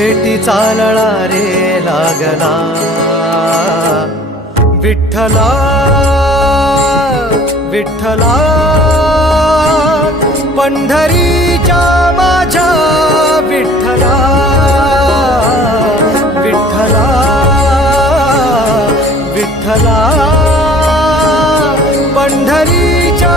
भेटी चालळा रे लागला. विठ्ठला विठ्ठला पंढरीच्या माझ्या विठ्ठला विठ्ठला विठ्ठला पंढरीच्या